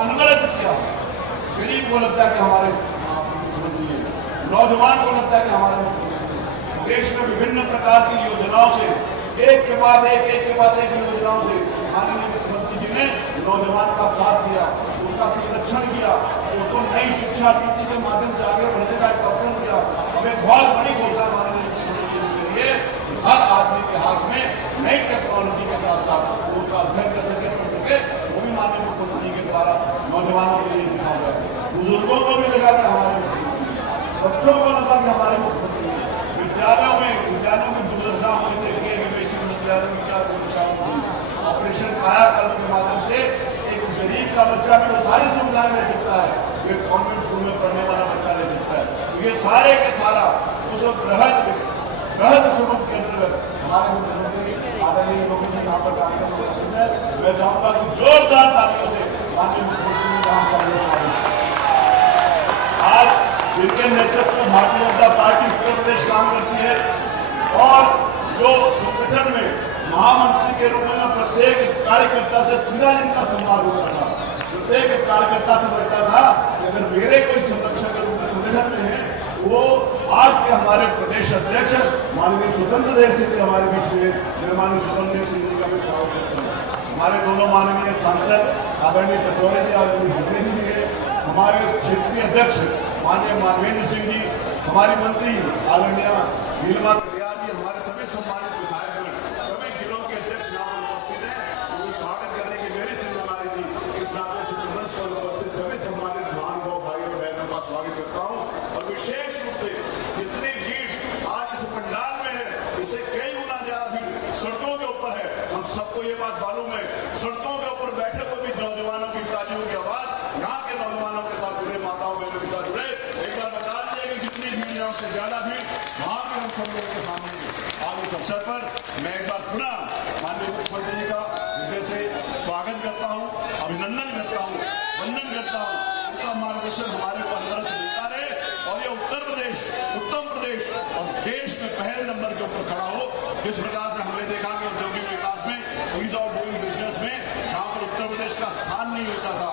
अनगढ़ किया। गरीब को लगता है कि हमारे मुख्यमंत्री है, नौजवान को लगता है कि हमारे मुख्यमंत्री है। देश में विभिन्न प्रकार की योजनाओं से एक के बाद एक योजनाओं से माननीय मुख्यमंत्री जी ने नौजवान का साथ दिया, उसका संरक्षण किया, उसको नई शिक्षा नीति के माध्यम से आगे बढ़ने का एक अवसर दिया। अब एक बहुत बड़ी घोषणा माननीय मुख्यमंत्री जी के लिए कि हर आदमी के हाथ में नई टेक्नोलॉजी के साथ साथ उसका अध्ययन कर सके, पढ़ सके, वो भी माननीय मुख्यमंत्री जी के द्वारा नौजवानों के लिए लिखा हुआ है। बुजुर्गों को भी लिखा गया हमारे मुख्यमंत्री, बच्चों को लगा कि हमारे मुख्यमंत्री, विद्यालयों में दुर्दशा हमने देखी है कि बेसिक विद्यालयों की क्या दुर्दशा होती है। ऑपरेशन कायाकल्प के माध्यम से एक गरीब का बच्चा भी वो सारी सुविधाएं ले सकता है, जो एक कॉन्वेंट स्कूल में पढ़ने वाला बच्चा ले सकता है। तो ये सारे के सारा उस वृहद स्वरूप के अंतर्गत हमारे मुख्यमंत्री आदरणीय योगी जी यहाँ पर कार्यक्रम में उपस्थित है। मैं चाहूंगा कि जोरदार तालियों से माननीय मुख्यमंत्री यहाँ आज जिनके नेतृत्व में भारतीय जनता पार्टी उत्तर प्रदेश काम करती है और जो संगठन में महामंत्री के रूप में प्रत्येक कार्यकर्ता से सीधा जिनका संवाद होता था, प्रत्येक कार्यकर्ता से लगता था कि अगर मेरे कोई संरक्षक के रूप में संगठन में है, वो आज के हमारे प्रदेश अध्यक्ष माननीय स्वतंत्र देव सिंह जी हमारे बीच में, मैं माननीय स्वतंत्र देव सिंह जी का भी स्वागत करता हूँ। हमारे दोनों माननीय सांसद आदरणीय पचौरी जी, आदरणीय भुगले जी भी है, हमारे क्षेत्रीय अध्यक्ष माननीय मानवेंद्र सिंह जी, हमारी मंत्री आदरणीय नीलमा कटियार जी, हमारे सभी सम्मानित विधायकगण, सभी जिलों के अध्यक्ष यहाँ पर उपस्थित हैं। उनको स्वागत करने की मेरी जिम्मेदारी थी। इस नाते से मंच पर उपस्थित सभी सम्मानित महानुभाव भाई और बहनों का स्वागत करता हूँ। और विशेष रूप से जितनी भीड़ आज इस पंडाल में है, इससे कई गुना ज्यादा भीड़ सड़कों के ऊपर है। हम सबको ये बात मालूम है, सड़कों के ऊपर बैठे हुए भी नौजवानों की तालियों की आवाज यहाँ के नौजवानों के साथ जुड़े, माताओं बहनों के साथ जुड़े। एक बार बता दीजिए कि जितनी भीड़ यहाँ से ज्यादा भीड़ वहां भी हम सब लोगों के सामने आज इस अवसर पर मैं एक बार पुनः माननीय मुख्यमंत्री जी का हृदय से स्वागत करता हूँ, अभिनंदन करता हूँ, वंदन करता हूँ। उनका मार्गदर्शन हमारे पर अनवरत मिलता रहे और ये उत्तर प्रदेश, उत्तम प्रदेश और देश में पहले नंबर के ऊपर खड़ा हो। जिस प्रकार से हमने देखा कि औद्योगिक विकास में, ईज ऑफ डूइंग बिजनेस में जहां पर उत्तर प्रदेश का स्थान नहीं होता था,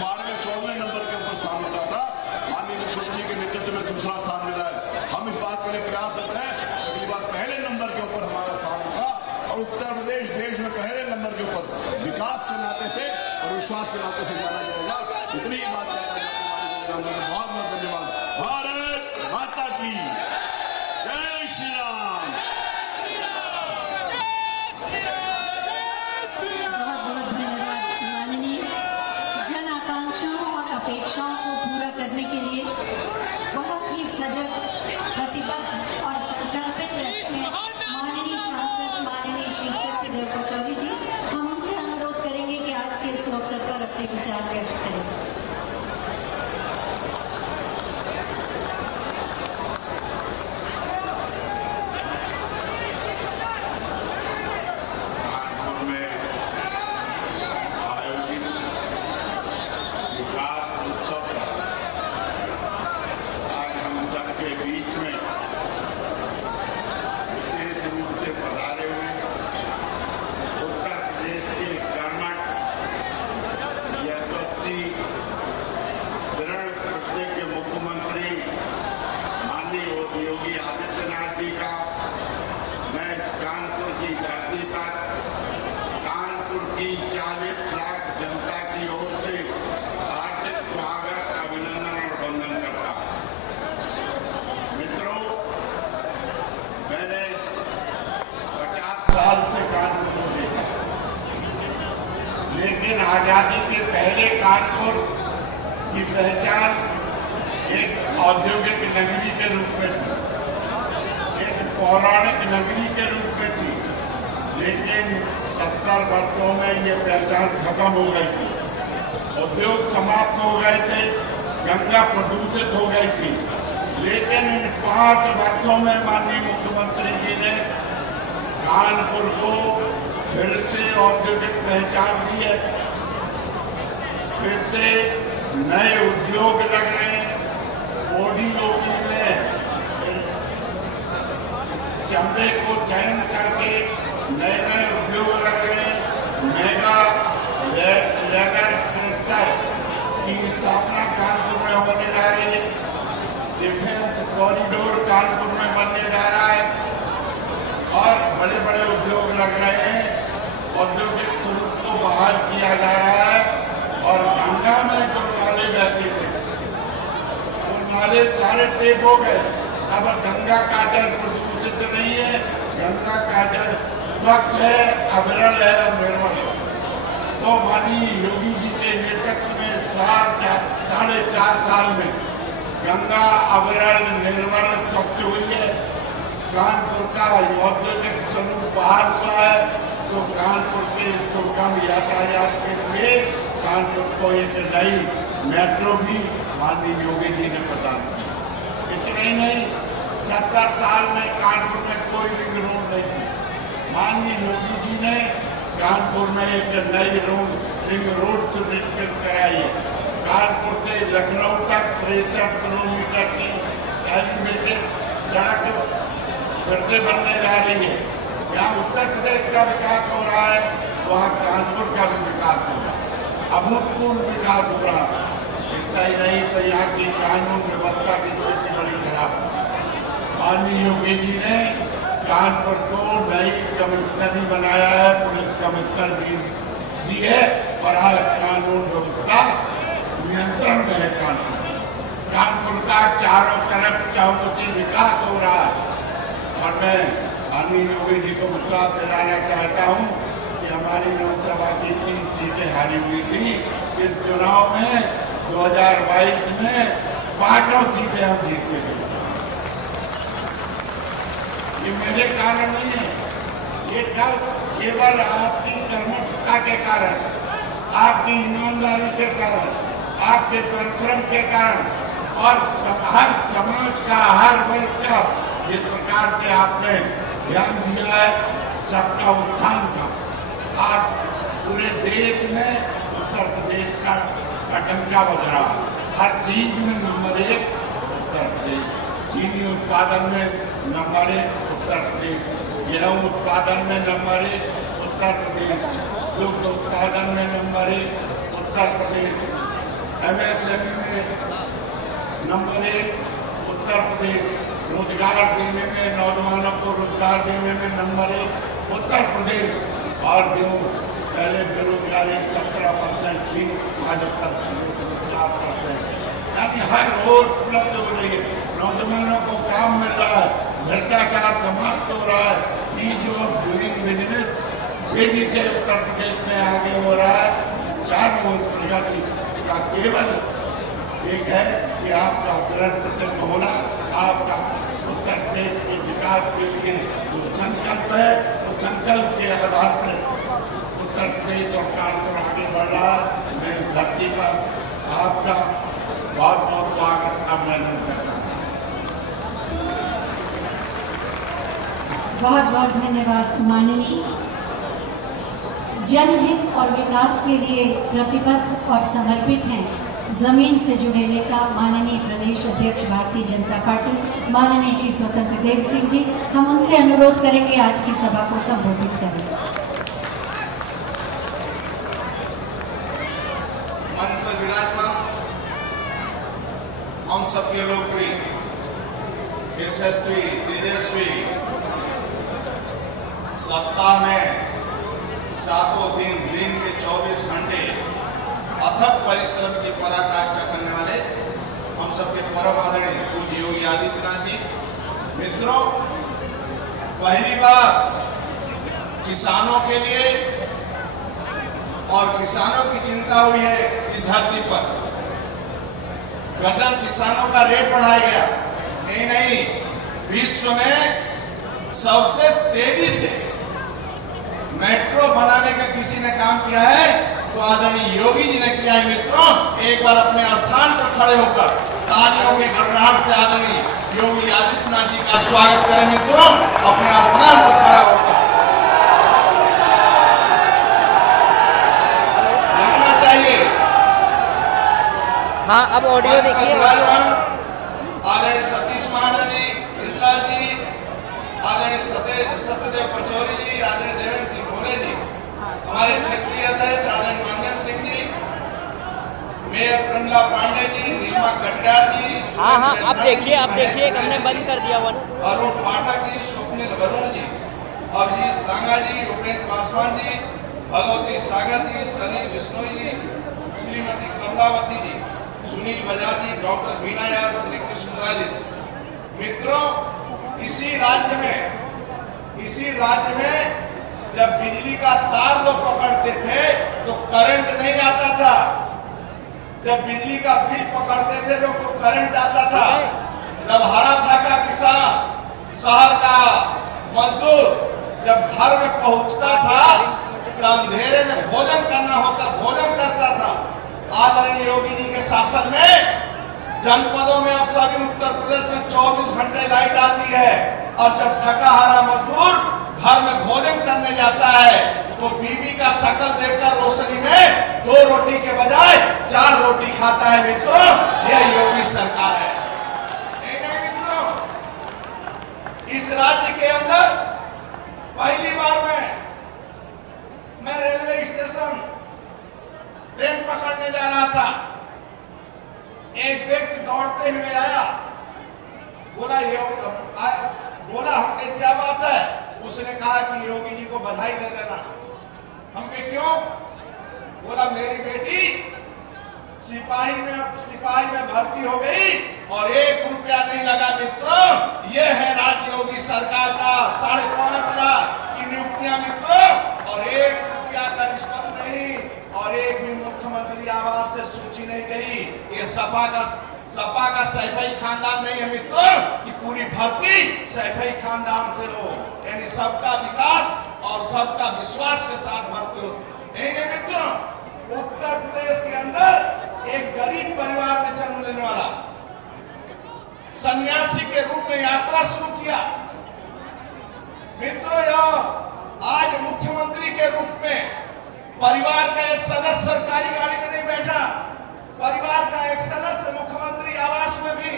12वें नंबर के ऊपर स्थान होता था, माननीय मुख्यमंत्री के नेतृत्व में दूसरा स्थान मिला है। हम इस बात के लिए प्रयासरत हैं, अगली बार पहले नंबर के ऊपर हमारा स्थान होगा और उत्तर प्रदेश देश में पहले नंबर के ऊपर विकास के नाते से और विश्वास के नाते से जाना जाएगा। इतनी ही बात कहता है। बहुत बहुत धन्यवाद। भारत माता की जय श्री राम। बहुत बहुत धन्यवाद माननीय। जन आकांक्षाओं और अपेक्षाओं को पूरा करने के लिए बहुत ही सजग, प्रतिबद्ध और संकल्पित रहते हैं माननीय सांसद माननीय श्री सत्यदेव पचौरी जी। हम उनसे अनुरोध करेंगे कि आज के इस अवसर पर अपने विचार व्यक्त करें। योगी आदित्यनाथ जी का मैं कानपुर की धरती पर कानपुर की 40 लाख जनता की ओर से हार्दिक स्वागत, अभिनंदन और वंदन करता हूं। मित्रों, मैंने 50 साल से कानपुर को देखा, लेकिन आजादी के पहले कानपुर की पहचान एक औद्योगिक नगरी के रूप में थी, एक पौराणिक नगरी के रूप में थी, लेकिन 70 वर्षों में ये पहचान खत्म हो गई थी। उद्योग समाप्त हो गए थे, गंगा प्रदूषित हो गई थी, लेकिन इन 5 वर्षों में माननीय मुख्यमंत्री जी ने कानपुर को फिर से औद्योगिक पहचान दी है, फिर से नए उद्योग लग रहे हैं। ओडीओपी में चमड़े को चयन करके नए नए उद्योग लग रहे हैं। मेगा लेदर क्लस्टर किया जा रहा है। और गंगा में जो नाले बहते थे वो नाले सारे टेप हो गए। अब गंगा का जल प्रदूषित नहीं है, गंगा का जल स्वच्छ है, अविरल है और निर्मल है। तो माननीय योगी जी के नेतृत्व में 4.5 साल में गंगा अविरल निर्मल स्वच्छ हुई है। कानपुर का औद्योगिक समूह बाहर हुआ है, तो कानपुर के सुगम यातायात के लिए कानपुर को एक नई मेट्रो भी माननीय योगी जी ने प्रदान की। इतना ही नहीं, 70 साल में कानपुर में कोई रिंग रोड नहीं थी। माननीय योगी जी ने कानपुर में एक नई रिंग रोड स्वीकृत कराई है। कानपुर से लखनऊ तक 63 किलोमीटर की एलिवेटेड सड़क फिर से बनने जा रही है। यहाँ उत्तर प्रदेश का विकास हो रहा है, वहाँ कानपुर का भी विकास हो रहा है, अभूतपूर्व विकास हो रहा है। इतना ही नहीं तो यहाँ की कानून व्यवस्था की स्थिति बड़ी खराब थी। माननीय योगी जी ने कानपुर को नई कमिश्नरी बनाया है, पुलिस कमिश्नर दी है और आज कानून व्यवस्था नियंत्रण में है। कानपुर का चारों तरफ चौमुखी विकास हो रहा है। और मैं माननीय योगी जी को विश्वास दिलाना चाहता हूं कि हमारी लोकसभा की 3 सीटें हारी हुई थी। इस चुनाव में 2022 में 5 सीटें हम जीत के गए। ये मेरे कारण नहीं है, ये केवल आपकी कर्मठता के कारण, आपकी ईमानदारी के कारण, आपके परिश्रम के कारण और हर समाज का, हर वर्ग का जिस प्रकार से आपने ध्यान दिया है सबका उत्थान का, आज पूरे देश में उत्तर प्रदेश का डंका बज रहा है। हर चीज में नंबर 1 उत्तर प्रदेश, चीनी उत्पादन में नंबर 1 उत्तर प्रदेश, गेहूं उत्पादन में नंबर 1 उत्तर प्रदेश, दुग्ध उत्पादन में नंबर 1 उत्तर प्रदेश, MSME में नंबर 1 उत्तर प्रदेश, रोजगार देने में, नौजवानों को रोजगार देने में नंबर 1 उत्तर प्रदेश। और जो पहले बेरोजगारी 17% थी, आज उत्तर प्रदेश में 7%, यानी हर रोज उपलब्ध हो रही है। नौजवानों को काम मिल रहा है, भ्रष्टाचार समाप्त हो रहा है, ईज ऑफ डूइंग बिजनेस तेजी से उत्तर प्रदेश में आगे हो रहा है। चारों ओर प्रगति का केवल एक है कि आपका दृढ़ प्रतिज्ञ होना, आपका उत्तर प्रदेश के विकास के लिए जो संकल्प है, उस संकल्प के आधार पर उत्तर प्रदेश और कानपुर आगे बढ़ रहा है। मैं इस धरती पर आपका बहुत बहुत स्वागत, अभिनंदन करता हूँ। बहुत बहुत धन्यवाद। माननीय जनहित और विकास के लिए प्रतिबद्ध और समर्पित हैं जमीन से जुड़े नेता माननीय प्रदेश अध्यक्ष भारतीय जनता पार्टी माननीय श्री स्वतंत्र देव सिंह जी। हम उनसे अनुरोध करेंगे आज की सभा को संबोधित करें। मंच पर विराजमान हम सबके लोकप्रिय यशस्वी तेजस्वी सप्ताह में 7 दिन के 24 घंटे अथक परिश्रम की पराकाष्ठा करने वाले हम सबके परम आदरणीय पूज्य योगी आदित्यनाथ जी। मित्रों, पहली बार किसानों के लिए और किसानों की चिंता हुई है इस धरती पर। गन्ना किसानों का रेट बढ़ाया गया। यही नहीं, विश्व में सबसे तेजी से मेट्रो बनाने का किसी ने काम किया है तो आदरणीय योगी जी ने किया है। मित्रों, एक बार अपने स्थान पर खड़े होकर तालियों के गड़गड़ाहट से आदरणीय योगी आदित्यनाथ जी का स्वागत करें। मित्रों, अपने स्थान पर खड़ा होकर लगना चाहिए। हाँ, अब ऑडियो देखिए। आदरणीय सतीश महाना जी, ब्रिजलाल जी, आदरणीय सत्यदेव पचौरी जी, आदरणीय देवेंद्र सिंह भोले जी, हमारे क्षेत्रीय अध्यक्ष आदरणीय मान्य सिंह जी, मेयर प्रमला पांडे जी, नीलिमा कटियार जी। हाँ, आप देखिए हमने बंद कर दिया वन। अरुण पाठक जी, स्वप्निल वरुण जी, अभिजीत सांगा जी, उपेंद्र पासवान जी, भगवती सागर जी, सलील बिश्नोई जी, श्रीमती कमलावती जी, सुनील बजाज जी, डॉक्टर बीना यार, श्री कृष्ण जी। मित्रों, इसी राज्य में जब बिजली का तार लोग पकड़ते थे तो करंट नहीं आता था। जब बिजली का बिल पकड़ते थे लोग तो करंट आता था। जब हरा थाका किसान, शहर का मजदूर जब घर में पहुंचता था तो अंधेरे में भोजन करता था। आदरणीय योगी जी के शासन में जनपदों में अब सभी उत्तर प्रदेश में 24 घंटे लाइट आती है, और जब थका हारा मजदूर घर में भोजन करने जाता है तो बीबी का शक्ल देखकर रोशनी में 2 रोटी के बजाय 4 रोटी खाता है। मित्रों, यह योगी सरकार है। नहीं मित्रों, इस राज्य के अंदर पहली बार मैं रेलवे स्टेशन ट्रेन पकड़ने जा रहा था। एक व्यक्ति दौड़ते हुए आया, बोला हमके क्या बात है? उसने कहा कि योगी जी को बधाई दे देना। हमके क्यों? बोला मेरी बेटी सिपाही में भर्ती हो गई और 1 रुपया नहीं लगा। मित्रों, ये है राज्य योगी सरकार का 5.5 लाख की नियुक्तियां मित्रों, और 1 रुपया का रिश्वत नहीं, और एक भी मुख्यमंत्री आवास से सूची नहीं गई। ये सपा का सैफई खानदान नहीं है मित्रों कि पूरी भर्ती सैफई खानदान से हो, यानी सबका विकास और सबका विश्वास के साथ भर्ती होती। नहीं मित्रों, उत्तर प्रदेश के अंदर एक गरीब परिवार में जन्म लेने वाला सन्यासी के रूप में यात्रा शुरू किया। मित्रों, यह आज मुख्यमंत्री के रूप में परिवार का एक सदस्य सरकारी गाड़ी में नहीं बैठा, परिवार का एक सदस्य मुख्यमंत्री आवास में भी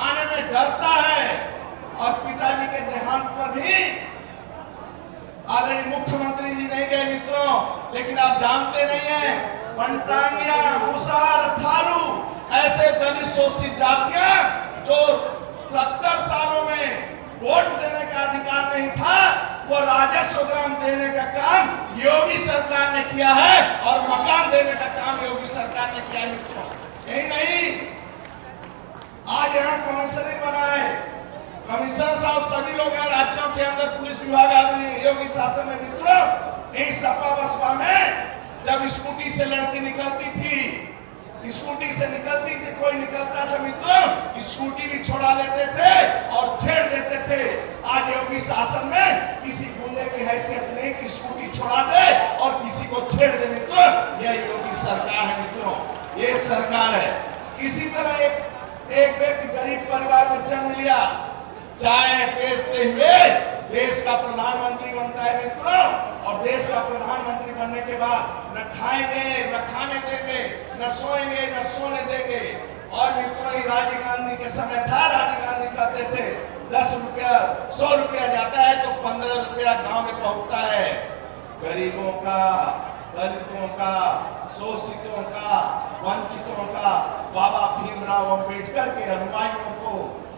आने में डरता है, और पिताजी के देहांत पर भी आदरणीय मुख्यमंत्री जी नहीं गए। मित्रों, लेकिन आप जानते नहीं है, पंटांगिया, मुसार, थारू ऐसे दलित शोषित जातियां जो 70 सालों में वोट देने का अधिकार नहीं था, वो राजस्व ग्राम देने का काम योगी सरकार ने किया है, और मकान देने का काम योगी सरकार ने किया है। मित्रों, यही नहीं, आज यहाँ कमिश्नर बना है, कमिश्नर साहब सभी लोग हैं राज्यों के अंदर, पुलिस विभाग आदरणीय योगी शासन में। मित्रों, इस सपा बसपा में जब स्कूटी से लड़की निकलती थी, कोई निकलता था मित्रों, स्कूटी भी छोड़ा लेते थे और छेड़ देते थे। आज योगी शासन में किसी गुंडे की हैसियत नहीं कि स्कूटी छोड़ा दे और किसी को छेड़ दे। मित्रों, यह योगी सरकार है। मित्रों, ये सरकार है। इसी तरह एक व्यक्ति गरीब परिवार में जन्म लिया, चाय बेचते हुए देश का प्रधानमंत्री बनता है। मित्रों, और देश का प्रधानमंत्री बनने के बाद न खाएंगे, न खाने देंगे, न सोएंगे, न सोने देंगे। और मित्रों, राजीव गांधी के समय था, राजीव गांधी कहते थे 10 रुपया 100 रुपया जाता है तो 15 रुपया गांव में पहुंचता है। गरीबों का, दलितों का, शोषितों का, वंचितों का, बाबा भीमराव अंबेडकर के अनुयायियों को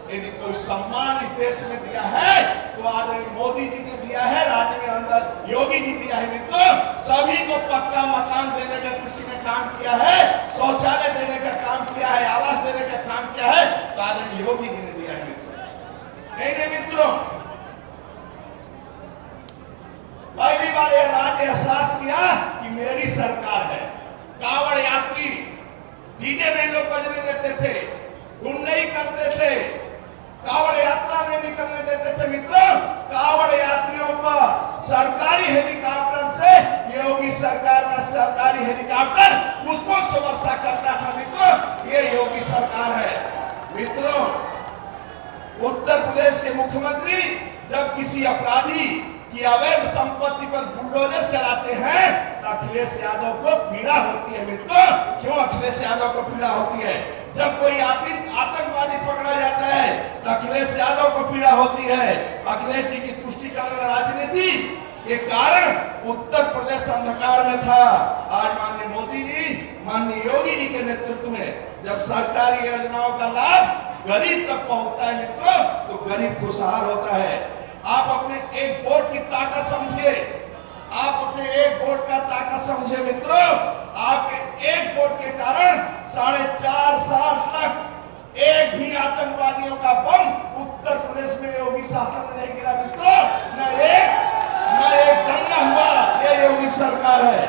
यदि कोई सम्मान इस देश में दिया है तो आदरणीय मोदी जी ने दिया है, राज्य में अंदर योगी जी दिया है। मित्रों, सभी को पक्का मकान देने का किसी ने काम किया है, शौचालय देने का काम किया है, आवास देने का काम किया है, तो आदरणीय योगी जी ने दिया है। नहीं मित्रों, पहली बार यह राज्य एहसास किया कि मेरी सरकार है। कावड़ यात्री डीजे में लोग बजने देते थे, गुंडई करते थे, कावड़ यात्रा में निकलने देते थे। मित्रों, कावड़ यात्रियों पर सरकारी हेलीकॉप्टर से योगी सरकार का सरकारी हेलीकॉप्टर पुष्पों से वर्षा करता था। मित्रों, ये योगी सरकार है। मित्रों, उत्तर प्रदेश के मुख्यमंत्री जब किसी अपराधी की अवैध संपत्ति पर बुलडोजर चलाते हैं तो अखिलेश यादव को पीड़ा होती है। मित्रों, क्यों अखिलेश यादव को पीड़ा होती है? जब कोई आतंकवादी पकड़ा जाता है तो अखिलेश यादव को पीड़ा होती है। अखिलेश जी की तुष्टीकरण राजनीति के कारण उत्तर प्रदेश अंधकार में था। आज माननीय मोदी जी, माननीय योगी जी के नेतृत्व में जब सरकारी योजनाओं का लाभ गरीब तक पहुंचता है मित्रों, तो गरीब खुशहाल होता है। आप अपने एक वोट की ताकत समझिए। आप अपने एक वोट का ताकत समझे मित्रों। आपके एक वोट के कारण 4.5 साल तक एक भी आतंकवादियों का बम उत्तर प्रदेश में योगी शासन में नहीं गिरा मित्रों। न एक दम न हुआ। ये योगी सरकार है।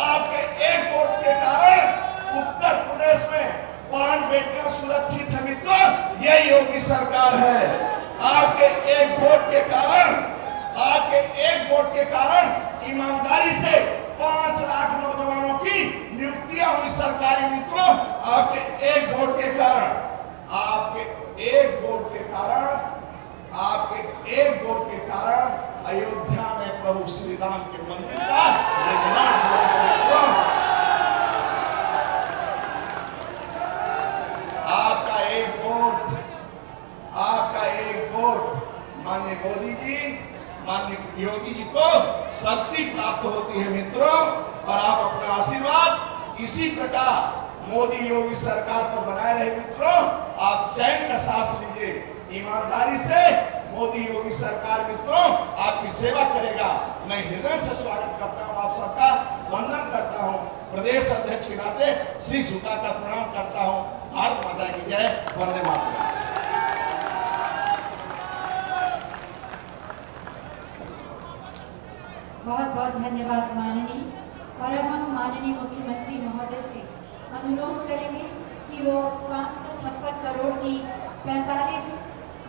आपके एक वोट के कारण उत्तर प्रदेश में 5 बेटियां सुरक्षित है मित्रों। ये योगी सरकार है। आपके एक वोट के कारण ईमानदारी से 5 लाख नौजवानों की नियुक्तियां हुई सरकारी मित्रों। आपके एक वोट के कारण अयोध्या में प्रभु श्री राम के मंदिर का निर्माण हुआ है मित्रों। आपका एक वोट माननीय मोदी जी, माननीय योगी जी को शक्ति प्राप्त होती है मित्रों। और आप अपना आशीर्वाद इसी प्रकार मोदी योगी सरकार पर बनाए रहे मित्रों। आप चैन का सांस लीजिए। ईमानदारी से मोदी योगी सरकार मित्रों आपकी सेवा करेगा। मैं हृदय से स्वागत करता हूं, आप सबका वंदन करता हूं। प्रदेश अध्यक्ष के नाते श्री झुकाकर प्रणाम करता हूं। भारत माता की जय। वंदे मातरम। बहुत बहुत धन्यवाद माननीय। और अब हम माननीय मुख्यमंत्री महोदय से अनुरोध करेंगे कि वो 556 करोड़ की 45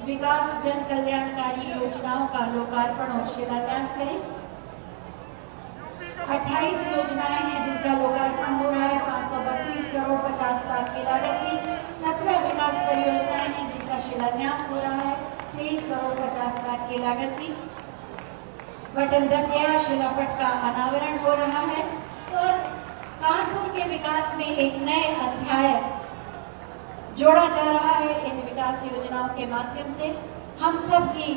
विकास जन कल्याणकारी योजनाओं का लोकार्पण और शिलान्यास करें। 28 योजनाएं हैं जिनका लोकार्पण हो रहा है 532 करोड़ 50 लाख की लागत की। 17 विकास परियोजनाएं हैं जिनका शिलान्यास हो रहा है 23 करोड़ 50 लाख की लागत की। बटन दब गया, शिलापट का अनावरण हो रहा है और कानपुर के विकास में एक नए अध्याय जोड़ा जा रहा है इन विकास योजनाओं के माध्यम से। हम सब की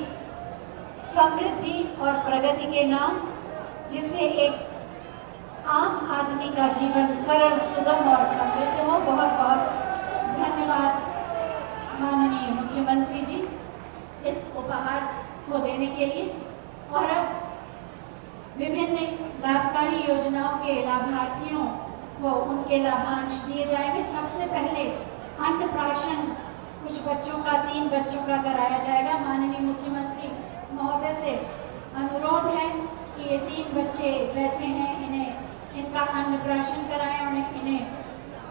समृद्धि और प्रगति के नाम, जिससे एक आम आदमी का जीवन सरल, सुगम और समृद्ध हो। बहुत बहुत धन्यवाद माननीय मुख्यमंत्री जी इस उपहार को देने के लिए। और अब विभिन्न लाभकारी योजनाओं के लाभार्थियों को उनके लाभांश दिए जाएंगे। सबसे पहले अन्नप्राशन कुछ बच्चों का, 3 बच्चों का कराया जाएगा। माननीय मुख्यमंत्री महोदय से अनुरोध है कि ये 3 बच्चे बैठे हैं, इनका अन्नप्राशन कराएं और इन्हें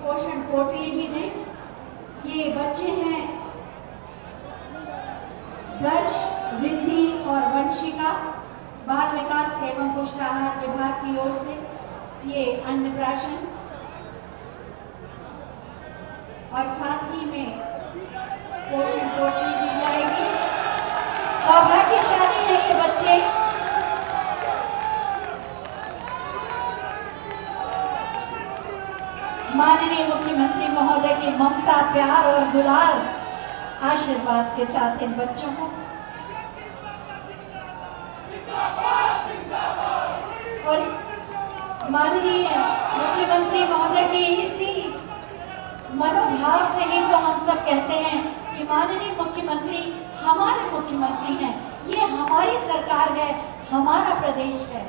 पोषण पोटली भी दें। ये बच्चे हैं दर्श, रिद्धि और वंशिका। बाल विकास एवं पुष्टाहार विभाग की ओर से ये अन्नप्राशन और साथ ही में पोषण पोटली दी जाएगी। सौभाग्यशाली है ये बच्चे। माननीय मुख्यमंत्री महोदय की ममता, प्यार और दुलार आशीर्वाद के साथ इन बच्चों को और माननीय मुख्यमंत्री महोदय के इसी मनोभाव से ही तो हम सब कहते हैं कि माननीय मुख्यमंत्री हमारे मुख्यमंत्री हैं। ये हमारी सरकार है, हमारा प्रदेश है।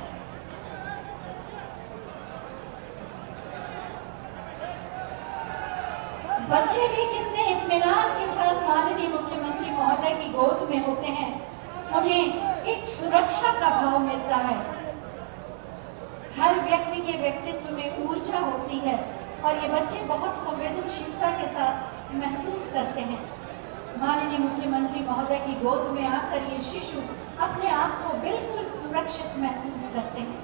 बच्चे भी कितने इत्मीनान के साथ माननीय मुख्यमंत्री महोदय की गोद में होते हैं। उन्हें एक सुरक्षा का भाव मिलता है। हर व्यक्ति के व्यक्तित्व में ऊर्जा होती है और ये बच्चे बहुत संवेदनशीलता के साथ महसूस करते हैं। माननीय मुख्यमंत्री महोदय की गोद में आकर ये शिशु अपने आप को बिल्कुल सुरक्षित महसूस करते हैं।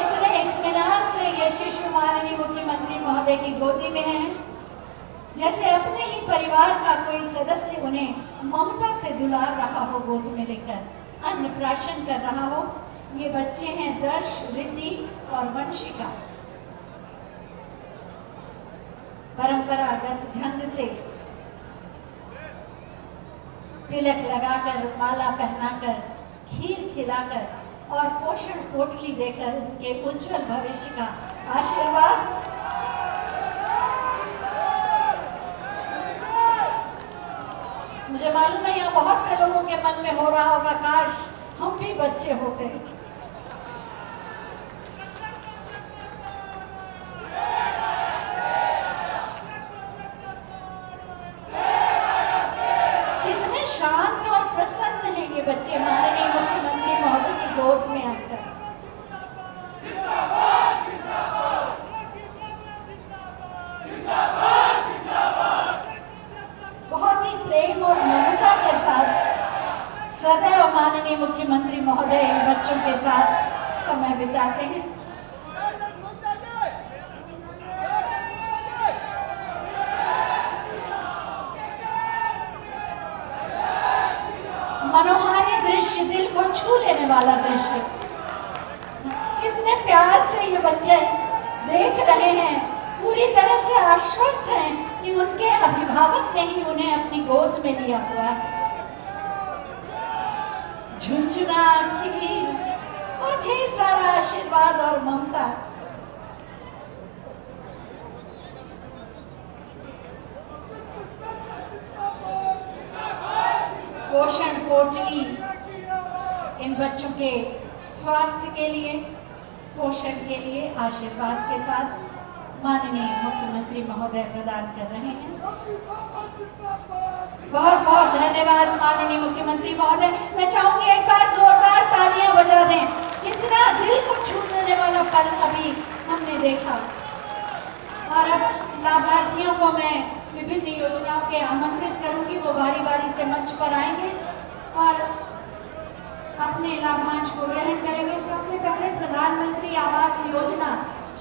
इतने इत्मीनान से ये शिशु माननीय मुख्यमंत्री महोदय की गोदी में है जैसे अपने ही परिवार का कोई सदस्य उन्हें ममता से दुलार रहा हो, गोद में लेकर अन्नप्राशन कर रहा हो। ये बच्चे हैं दर्श, रिद्धि और वंशिका। परंपरागत ढंग से तिलक लगाकर, माला पहनाकर, खीर खिलाकर और पोषण पोटली देकर उसके उज्जवल भविष्य का आशीर्वाद मुझे मालूम है यहाँ बहुत से लोगों के मन में हो रहा होगा, काश हम भी बच्चे होते। कितने शांत और प्रसन्न हैं ये बच्चे माननीय मुख्यमंत्री महोदय की गोद में आकर। बहुत ही प्रेम और ममता के साथ सदैव माननीय मुख्यमंत्री महोदय इन बच्चों के साथ समय बिताते हैं। मनोहारी दृश्य, दिल को छू लेने वाला दृश्य। कितने प्यार से ये बच्चे देख रहे हैं, पूरी तरह से आश्वस्त हैं कि उनके अभिभावक ने ही उन्हें अपनी गोद में लिया हुआ है। झुंझुना, खीर और ढेर सारा आशीर्वाद और ममता। पोषण पोटली इन बच्चों के स्वास्थ्य के लिए, पोषण के लिए आशीर्वाद के साथ माननीय मुख्यमंत्री महोदय प्रदान कर रहे हैं। बहुत बहुत धन्यवाद माननीय मुख्यमंत्री महोदय। मैं चाहूंगी एक बार जोरदार तालियां बजा दें। कितना दिल को छू लेने वाला पल अभी हमने देखा। और अब लाभार्थियों को मैं विभिन्न योजनाओं के आमंत्रित करूंगी, वो बारी बारी से मंच पर आएंगे और अपने लाभांश को ग्रहण करेंगे। सबसे पहले प्रधानमंत्री आवास योजना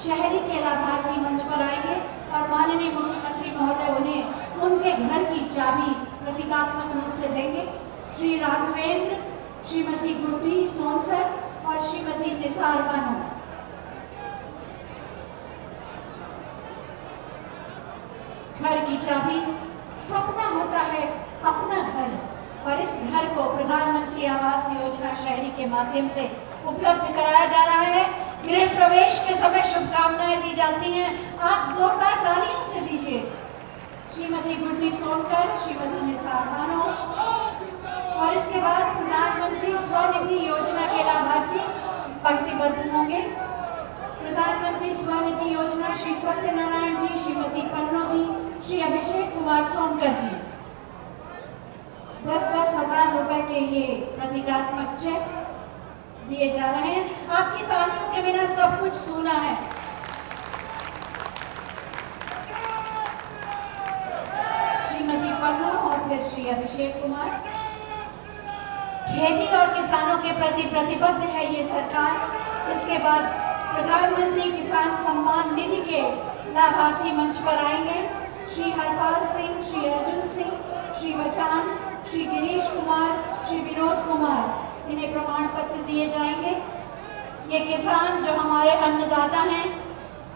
शहरी के लाभार्थी मंच पर आएंगे और माननीय मुख्यमंत्री महोदय उन्हें उनके घर की चाबी प्रतीकात्मक रूप से देंगे। श्री राघवेंद्र, श्रीमती गुड्डी सोनकर और श्रीमती निसार बानो। घर की चाबी, सपना होता है अपना घर, और इस घर को प्रधानमंत्री आवास योजना शहरी के माध्यम से उपलब्ध कराया जा रहा है। गृह प्रवेश के समय शुभकामनाएं दी जाती हैं, आप जोरदार तालियों से दीजिए। श्रीमती गुड्डी सोनकर, श्रीमती निसार बानो। और इसके बाद प्रधानमंत्री स्वनिधि योजना के लाभार्थी पंक्तिबद्ध होंगे। प्रधानमंत्री स्वनिधि योजना श्री सत्यनारायण जी, श्रीमती पन्नो जी, श्री अभिषेक कुमार सोनकर जी। 10-10 हजार रुपए के ये प्रतीकात्मक चेक दिए जा रहे हैं। आपकी तालियों के बिना सब कुछ सूना है। श्रीमती पन्नो और फिर श्री अभिषेक कुमार। खेती और किसानों के प्रति प्रतिबद्ध है ये सरकार। इसके बाद प्रधानमंत्री किसान सम्मान निधि के लाभार्थी मंच पर आएंगे। श्री हरपाल सिंह, श्री अर्जुन सिंह, श्री बचान, श्री गिरीश कुमार, श्री विनोद कुमार। इन्हें प्रमाण पत्र दिए जाएंगे। ये किसान जो हमारे अन्नदाता हैं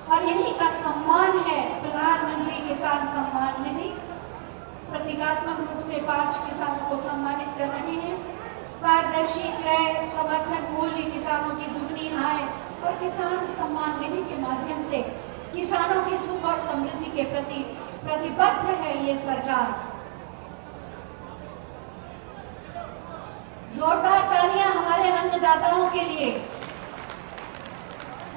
और इन्हीं का सम्मान है प्रधानमंत्री किसान सम्मान निधि। प्रतीकात्मक रूप से 5 किसानों को सम्मानित कर रहे हैं। पारदर्शी क्रय, समर्थन मूल्य, किसानों की दुगनी आय और किसान सम्मान निधि के माध्यम से किसानों की सुख और समृद्धि के प्रति प्रतिबद्ध है ये सरकार। जोरदार तालियां हमारे अन्नदाताओं के लिए।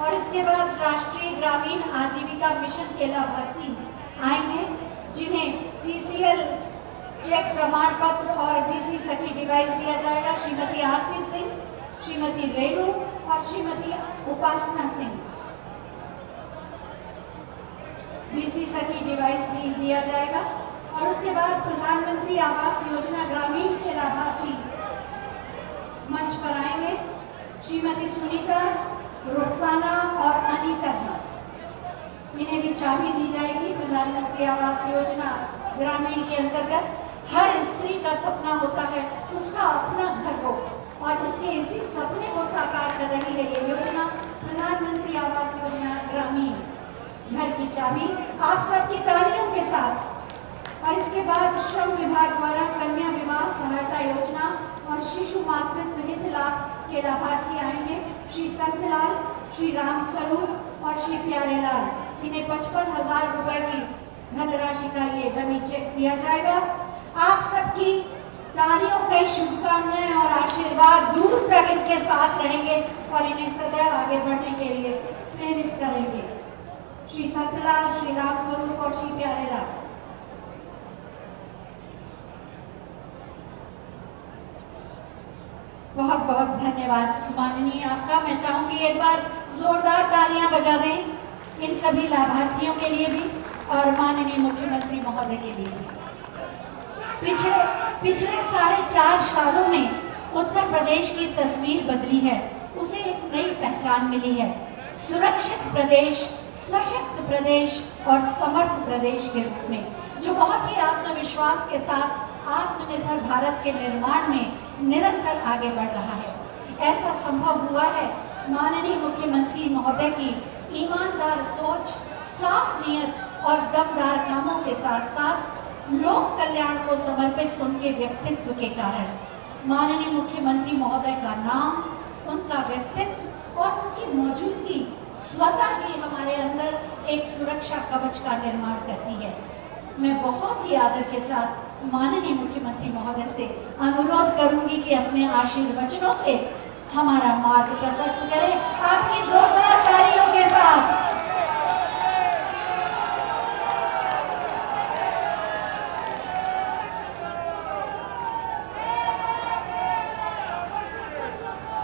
और इसके बाद राष्ट्रीय ग्रामीण आजीविका मिशन के लाभार्थी आएंगे, जिन्हें CCL चेक प्रमाण पत्र और BC सखी डिवाइस दिया जाएगा। श्रीमती आरती सिंह, श्रीमती रेणु और श्रीमती उपासना सिंह। BC सखी डिवाइस भी दिया जाएगा। और उसके बाद प्रधानमंत्री आवास योजना ग्रामीण के लाभार्थी मंच पर आएंगे। श्रीमती सुनीता, रुखसाना और अनीता जी। इन्हें भी चाबी दी जाएगी। प्रधानमंत्री आवास योजना ग्रामीण के अंतर्गत हर स्त्री का सपना होता है उसका अपना घर हो, और उसके इसी सपने को साकार कर रही है ये योजना प्रधानमंत्री आवास योजना ग्रामीण। घर की चाबी आप सबकी तालियों के साथ। और इसके बाद श्रम विभाग द्वारा कन्या विवाह सहायता योजना और शिशु मातृत्व हित लाभ के लाभार्थी आएंगे। श्री संतलाल, श्री राम स्वरूप और श्री प्यारेलाल। इन्हें 55,000 रुपए की धनराशि का ये डमी चेक दिया जाएगा। आप सबकी तालियों कई शुभकामनाएं और आशीर्वाद दूर तक इनके साथ रहेंगे और इन्हें सदैव आगे बढ़ने के लिए प्रेरित करेंगे। श्री सत्यलाल, श्री राम स्वरूप और श्री प्यारेलाल। बहुत बहुत धन्यवाद माननीय आपका। मैं चाहूंगी एक बार जोरदार तालियां बजा दें इन सभी लाभार्थियों के लिए भी और माननीय मुख्यमंत्री महोदय के लिए भी। पिछले 4.5 सालों में उत्तर प्रदेश की तस्वीर बदली है, उसे एक नई पहचान मिली है। सुरक्षित प्रदेश, सशक्त प्रदेश और समर्थ प्रदेश के रूप में, जो बहुत ही आत्मविश्वास के साथ आत्मनिर्भर भारत के निर्माण में निरंतर आगे बढ़ रहा है। ऐसा संभव हुआ है माननीय मुख्यमंत्री महोदय की ईमानदार सोच, साफ नियत और दमदार कामों के साथ साथ लोक कल्याण को समर्पित उनके व्यक्तित्व के कारण। माननीय मुख्यमंत्री महोदय का नाम, उनका व्यक्तित्व और उनकी मौजूदगी स्वतः ही हमारे अंदर एक सुरक्षा कवच का निर्माण करती है। मैं बहुत ही आदर के साथ माननीय मुख्यमंत्री महोदय से अनुरोध करूंगी कि अपने आशीर्वचनों से हमारा मार्ग प्रशस्त करें। आपकी जोरदार तालियों के साथ।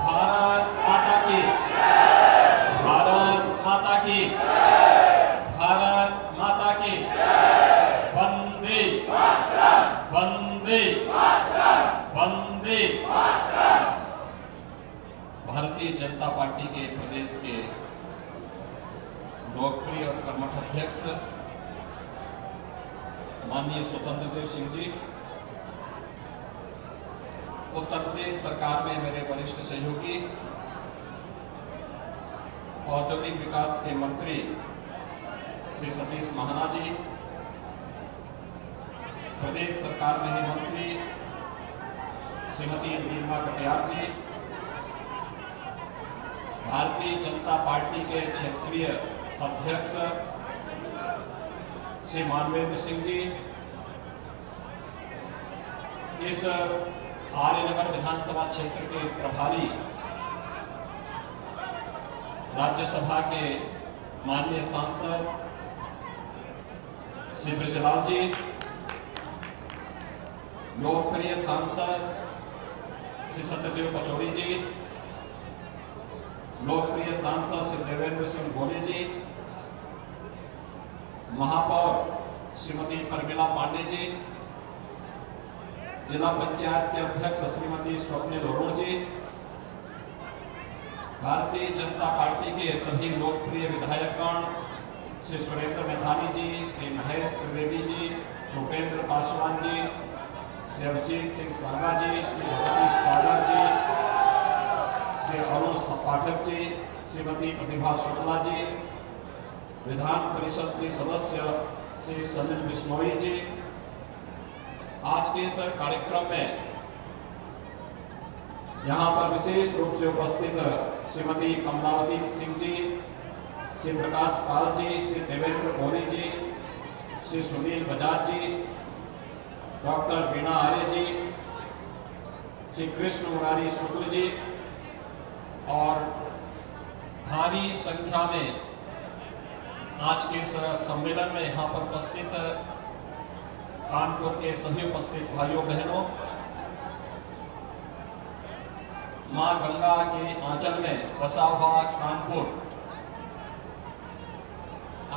भारत माता की, भारत माता की, भारत माता की। वंदे वंदे वंदे। भारतीय जनता पार्टी के प्रदेश के लोकप्रिय और कर्मठ अध्यक्ष माननीय स्वतंत्र देव सिंह जी, उत्तर प्रदेश सरकार में मेरे वरिष्ठ सहयोगी, औद्योगिक विकास के मंत्री श्री सतीश महाना जी, प्रदेश सरकार में ही मंत्री श्रीमती नीलिमा कटियार जी, भारतीय जनता पार्टी के क्षेत्रीय अध्यक्ष श्री मानवेंद्र सिंह जी, इस आर्यनगर विधानसभा क्षेत्र के प्रभारी राज्यसभा के माननीय सांसद श्री ब्रजलाल जी, लोकप्रिय सांसद श्री सत्यदेव पचौड़ी जी, लोकप्रिय सांसद श्री देवेंद्र सिंह भोले जी, महापौर श्रीमती परमिला पांडे जी, जिला पंचायत के अध्यक्ष श्रीमती स्वप्निल अरोड़ जी, भारतीय जनता पार्टी के सभी लोकप्रिय विधायकगण श्री सुरेंद्र मैथानी जी, श्री महेश त्रिवेदी जी, भूपेंद्र पासवान जी, श्री अभिजीत सिंह सागा जी, श्री जगदीश सागर जी, श्री अरुण पाठक जी, श्रीमती प्रतिभा शुक्ला जी, विधान परिषद के सदस्य श्री सलिल बिश्नोई जी। आज के इस कार्यक्रम में यहाँ पर विशेष रूप से उपस्थित श्रीमती कमलावती सिंह जी, श्री प्रकाश पाल जी, श्री देवेंद्र कोहली जी, श्री सुनील बजाज जी, डॉक्टर बीना आर्य जी, श्री कृष्ण मुरारी शुक्ल जी और भारी संख्या में आज के इस सम्मेलन में यहाँ पर उपस्थित कानपुर के सभी उपस्थित भाइयों बहनों, मां गंगा के आंचल में बसा हुआ कानपुर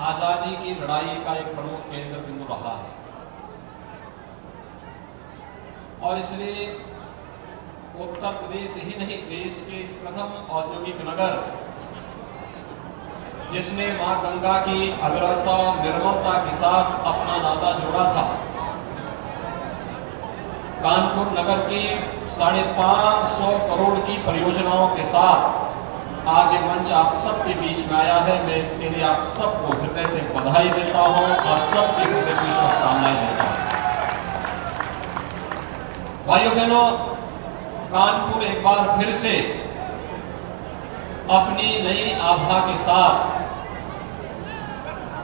आजादी की लड़ाई का एक प्रमुख केंद्र बिंदु रहा है और इसलिए उत्तर प्रदेश ही नहीं, देश के इस प्रथम औद्योगिक नगर जिसने मां गंगा की अविरलता निर्मलता के साथ अपना नाता जोड़ा था, कानपुर नगर की 550 करोड़ की परियोजनाओं के साथ आज ये मंच आप सबके बीच में आया है। मैं इसके लिए आप सबको हृदय से बधाई देता हूं, आप सबके हृदय की शुभकामनाएं देता हूं। भाइयों बहनों, कानपुर एक बार फिर से अपनी नई आभा के साथ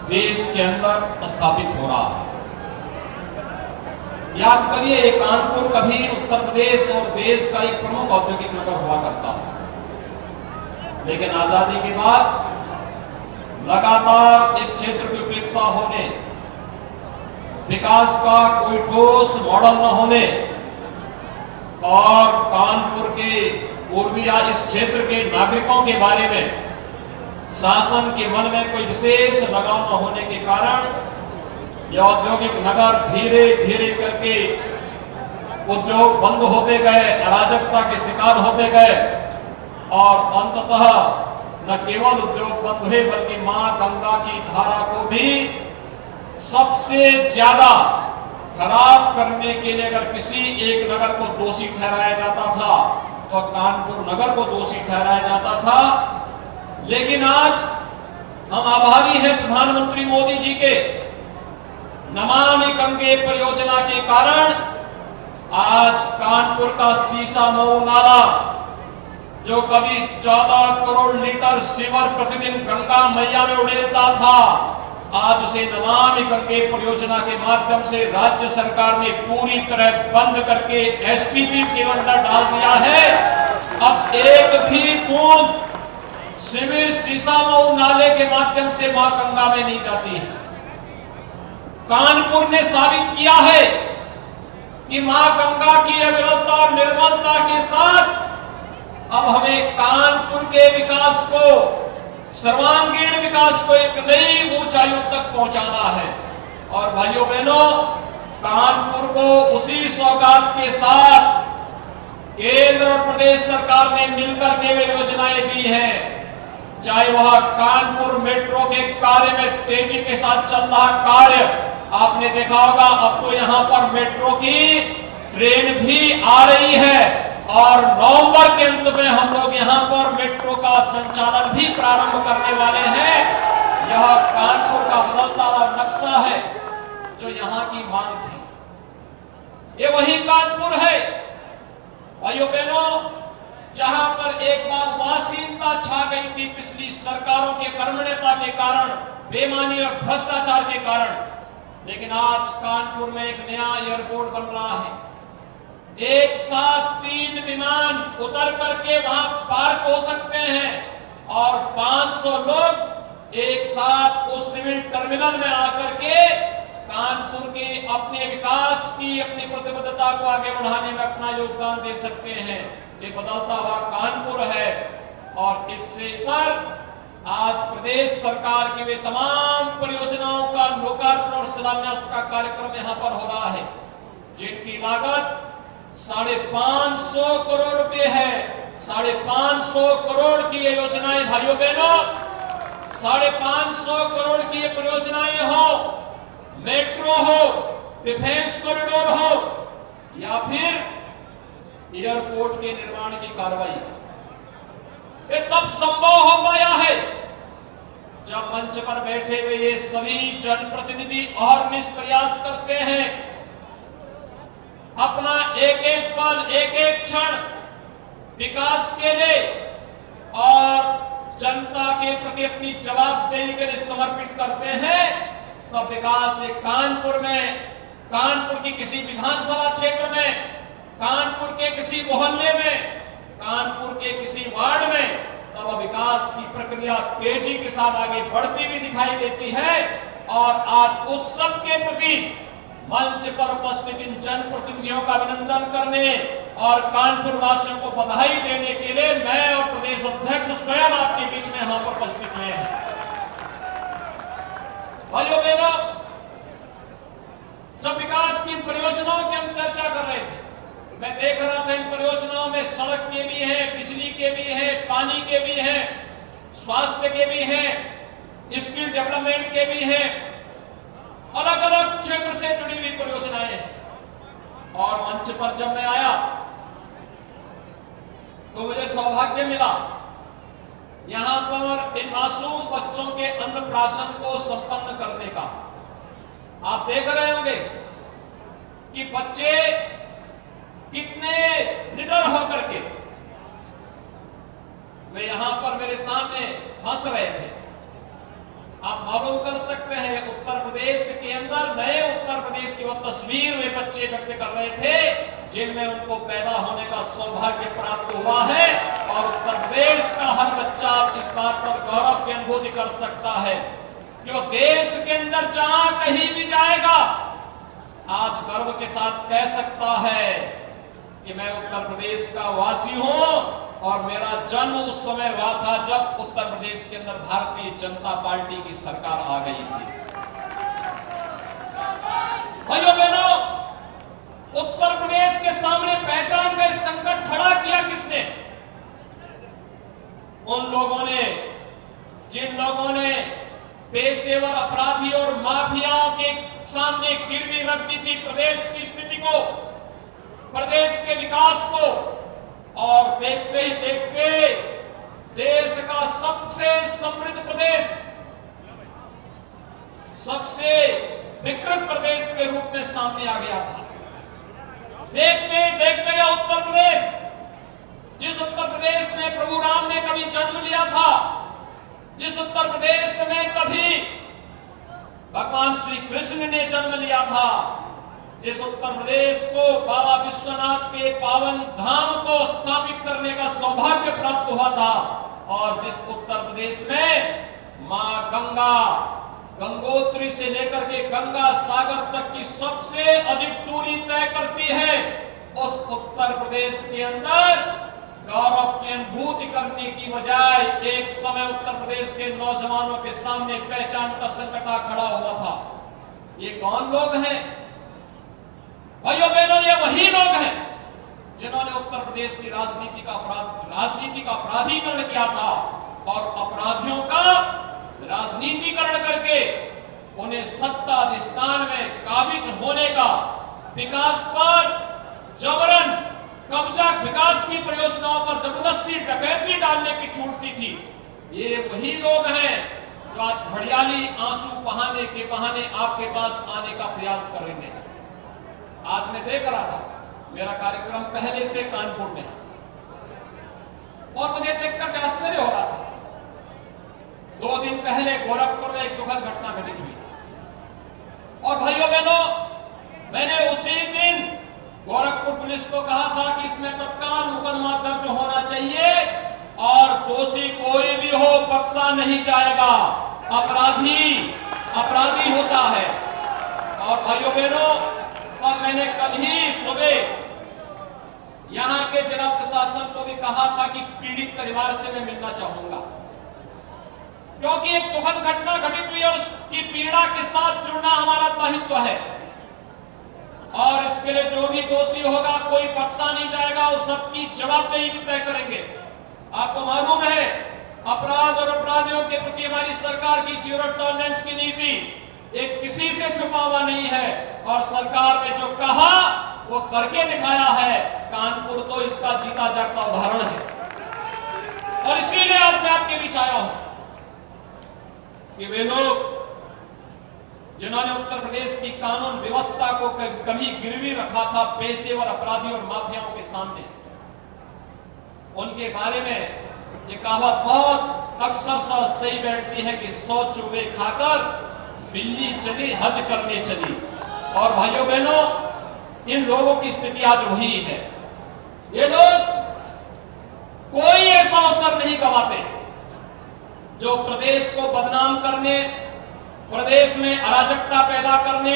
देश के अंदर स्थापित हो रहा है। याद करिए, ये कानपुर कभी उत्तर प्रदेश और देश का एक प्रमुख औद्योगिक नगर हुआ करता था, लेकिन आजादी के बाद लगातार इस क्षेत्र की उपेक्षा होने, विकास का कोई ठोस मॉडल न होने और कानपुर के पूर्विया इस क्षेत्र के नागरिकों के बारे में शासन के मन में कोई विशेष लगाव न होने के कारण यह औद्योगिक नगर धीरे धीरे करके उद्योग बंद होते गए, अराजकता के शिकार होते गए और अंततः न केवल उद्योग बंद हुए बल्कि मां गंगा की धारा को भी सबसे ज्यादा खराब करने के लिए अगर किसी एक नगर को दोषी ठहराया जाता था तो कानपुर नगर को दोषी ठहराया जाता था। लेकिन आज हम आभारी हैं प्रधानमंत्री मोदी जी के, नमामि गंगे परियोजना के कारण आज कानपुर का शीशामऊ नाला जो कभी 14 करोड़ लीटर सीवर प्रतिदिन गंगा मैया में उड़ेलता था, आज उसे नमामि गंगे परियोजना के माध्यम से राज्य सरकार ने पूरी तरह बंद करके एसटीपी के अंदर डाल दिया है। अब एक भी बूंद सीवर शीशामऊ नाले के माध्यम से मां गंगा में नहीं जाती है। कानपुर ने साबित किया है कि मां गंगा की अविरलता और निर्मलता के साथ अब हमें कानपुर के विकास को, सर्वांगीण विकास को एक नई ऊंचाइयों तक पहुंचाना है। और भाइयों बहनों, कानपुर को उसी सौगात के साथ केंद्र और प्रदेश सरकार ने मिलकर के वे योजनाएं दी हैं, चाहे वह कानपुर मेट्रो के कार्य में तेजी के साथ चल रहा कार्य, आपने देखा होगा अब तो यहां पर मेट्रो की ट्रेन भी आ रही है और नवंबर के अंत में हम लोग यहां पर मेट्रो का संचालन भी प्रारंभ करने वाले हैं। यह कानपुर का बदलता हुआ नक्शा है जो यहां की मांग थी। ये वही कानपुर है भाइयों बहनों जहां पर एक बार उदासीनता छा गई थी पिछली सरकारों के कर्मण्यता के कारण, बेईमानी और भ्रष्टाचार के कारण, लेकिन आज कानपुर में एक नया एयरपोर्ट बन रहा है। एक साथ 3 विमान उतर करके वहां पार्क हो सकते हैं और 500 लोग एक साथ उस सिविल टर्मिनल में आकर के कानपुर के अपने विकास की, अपनी प्रतिबद्धता को आगे बढ़ाने में अपना योगदान दे सकते हैं। ये बदलता हुआ कानपुर है और इससे पर आज प्रदेश सरकार की वे तमाम परियोजनाओं का लोकार्पण और शिलान्यास का कार्यक्रम यहां पर हो रहा है, जिनकी लागत 550 करोड़ रुपए है। 550 करोड़ की ये योजनाएं भाइयों बहनों, 550 करोड़ की ये परियोजनाएं हो, मेट्रो हो, डिफेंस कॉरिडोर हो या फिर एयरपोर्ट के निर्माण की कार्रवाई, ये तब संभव हो पाया है जब मंच पर बैठे हुए ये सभी जनप्रतिनिधि और प्रयास करते हैं अपना एक एक पल, एक एक क्षण विकास के लिए और जनता के प्रति अपनी जवाबदेही के लिए समर्पित करते हैं। तो विकास एक कानपुर में, कानपुर की किसी विधानसभा क्षेत्र में, कानपुर के किसी मोहल्ले में, कानपुर के किसी वार्ड में, तब विकास की प्रक्रिया तेजी के साथ आगे बढ़ती हुई दिखाई देती है। और आज उस सब के प्रति मंच पर उपस्थित इन जनप्रतिनिधियों का अभिनंदन करने और कानपुर वासियों को बधाई देने के लिए मैं और प्रदेश अध्यक्ष स्वयं आपके बीच में यहां पर उपस्थित हुए हैं। भाइयों बहनों, जब विकास की परियोजनाओं की हम चर्चा कर रहे थे, मैं देख रहा था इन परियोजनाओं में सड़क के भी हैं, बिजली के भी हैं, पानी के भी हैं, स्वास्थ्य के भी हैं, स्किल डेवलपमेंट के भी हैं, अलग अलग क्षेत्र से जुड़ी हुई परियोजनाएं हैं। और मंच पर जब मैं आया तो मुझे सौभाग्य मिला यहां पर इन मासूम बच्चों के अन्नप्राशन को संपन्न करने का। आप देख रहे होंगे कि बच्चे कितने निडर होकर के वे यहां पर मेरे सामने हंस रहे थे। आप मालूम कर सकते हैं उत्तर प्रदेश के अंदर नए उत्तर प्रदेश की वो तस्वीर वे बच्चे व्यक्त कर रहे थे जिनमें उनको पैदा होने का सौभाग्य प्राप्त हुआ है। और उत्तर प्रदेश का हर बच्चा इस बात पर गौरव की अनुभूति कर सकता है कि वो देश के अंदर जहां कहीं भी जाएगा आज गर्व के साथ कह सकता है कि मैं उत्तर प्रदेश का वासी हूं और मेरा जन्म उस समय हुआ था जब उत्तर प्रदेश के अंदर भारतीय जनता पार्टी की सरकार आ गई थी। भाइयों बहनों, उत्तर प्रदेश के सामने पहचान का संकट खड़ा किया किसने? उन लोगों ने जिन लोगों ने पेशेवर अपराधी और माफियाओं के सामने गिरवी रख दी थी प्रदेश की स्थिति को, प्रदेश के विकास को, और देखते ही देखते देश का सबसे समृद्ध प्रदेश, सबसे विकृत प्रदेश के रूप में सामने आ गया था। देखते देखते यह उत्तर प्रदेश, जिस उत्तर प्रदेश में प्रभु राम ने कभी जन्म लिया था, जिस उत्तर प्रदेश में कभी भगवान श्री कृष्ण ने जन्म लिया था, जिस उत्तर प्रदेश को बाबा विश्वनाथ के पावन धाम को स्थापित करने का सौभाग्य प्राप्त हुआ था, और जिस उत्तर प्रदेश में मां गंगा गंगोत्री से लेकर के गंगा सागर तक की सबसे अधिक दूरी तय करती है, उस उत्तर प्रदेश के अंदर गौरव की अनुभूति करने की बजाय एक समय उत्तर प्रदेश के नौजवानों के सामने पहचान का संकट खड़ा हुआ था। ये कौन लोग हैं? भाइयों बहनों, ये वही लोग हैं जिन्होंने उत्तर प्रदेश की राजनीति का अपराधीकरण किया था और अपराधियों का राजनीतिकरण करके उन्हें सत्ता अधिष्ठान में काबिज होने का, विकास पर जबरन कब्जा, विकास की परियोजनाओं पर जबरदस्ती डकैती डालने की छूट दी थी। ये वही लोग हैं जो आज घड़ियाली आंसू बहाने के बहाने आपके पास आने का प्रयास कर रहे हैं। आज मैं देख रहा था, मेरा कार्यक्रम पहले से कानपुर में है और मुझे देखकर आश्चर्य हो रहा था। 2 दिन पहले गोरखपुर में एक दुखद घटना घटित हुई और भाइयों बहनों, मैंने उसी दिन गोरखपुर पुलिस को कहा था कि इसमें तत्काल मुकदमा दर्ज होना चाहिए और दोषी कोई भी हो बख्शा नहीं जाएगा। अपराधी होता है। और भाइयों बहनों, और मैंने कल ही सुबह यहां के जिला प्रशासन को भी कहा था कि पीड़ित परिवार से मैं मिलना चाहूंगा, क्योंकि एक दुखद घटना घटित हुई और उसकी पीड़ा के साथ जुड़ना हमारा दायित्व है और इसके लिए जो भी दोषी होगा कोई बख्शा नहीं जाएगा और सबकी जवाबदेही भी तय करेंगे। आपको मालूम है, अपराध और अपराधियों के प्रति हमारी सरकार की जीरो टॉलरेंस की नीति एक किसी से छुपा हुआ नहीं है और सरकार ने जो कहा वो करके दिखाया है। कानपुर तो इसका जीता जागता उदाहरण है और इसीलिए आज मैं आपके बीच आया हूं कि वे लोग जिन्होंने उत्तर प्रदेश की कानून व्यवस्था को कभी गिरवी रखा था पेशेवर अपराधी और माफियाओं के सामने, उनके बारे में ये कहावत बहुत अक्सर सही बैठती है कि 100 चूहे खाकर बिल्ली चली हज करने चली। और भाइयों बहनों, इन लोगों की स्थिति आज वही है। ये लोग कोई ऐसा अवसर नहीं गवाते जो प्रदेश को बदनाम करने, प्रदेश में अराजकता पैदा करने,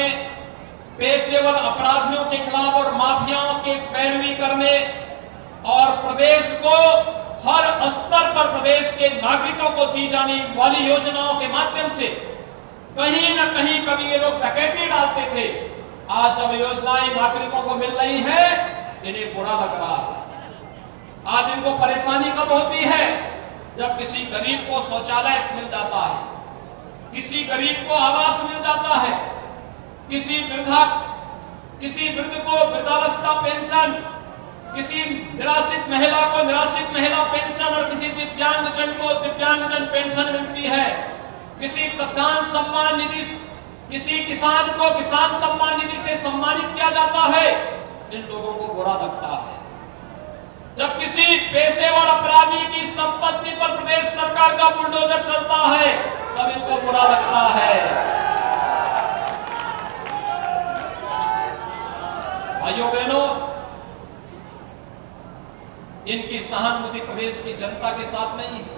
पेशेवर अपराधियों के खिलाफ और माफियाओं के पैरवी करने और प्रदेश को हर स्तर पर प्रदेश के नागरिकों को दी जाने वाली योजनाओं के माध्यम से कहीं न कहीं कभी ये लोग डकैती डालते थे। आज जब योजनाएं नागरिकों को मिल रही है, इन्हें बुरा लग रहा है। आज इनको परेशानी कब होती है? जब किसी गरीब को शौचालय मिल जाता है, किसी गरीब को आवास मिल जाता है, किसी वृद्ध को वृद्धावस्था पेंशन, किसी निराश्रित महिला को निराश्रित महिला पेंशन और किसी दिव्यांगजन को दिव्यांगजन पेंशन मिलती है, किसी किसान सम्मान निधि, किसी किसान को किसान सम्मान निधि से सम्मानित किया जाता है। इन लोगों को बुरा लगता है। जब किसी पेशेवर अपराधी की संपत्ति पर प्रदेश सरकार का बुलडोजर चलता है, तब तब इनको बुरा लगता है। भाइयों बहनों, इनकी सहानुभूति प्रदेश की जनता के साथ नहीं है,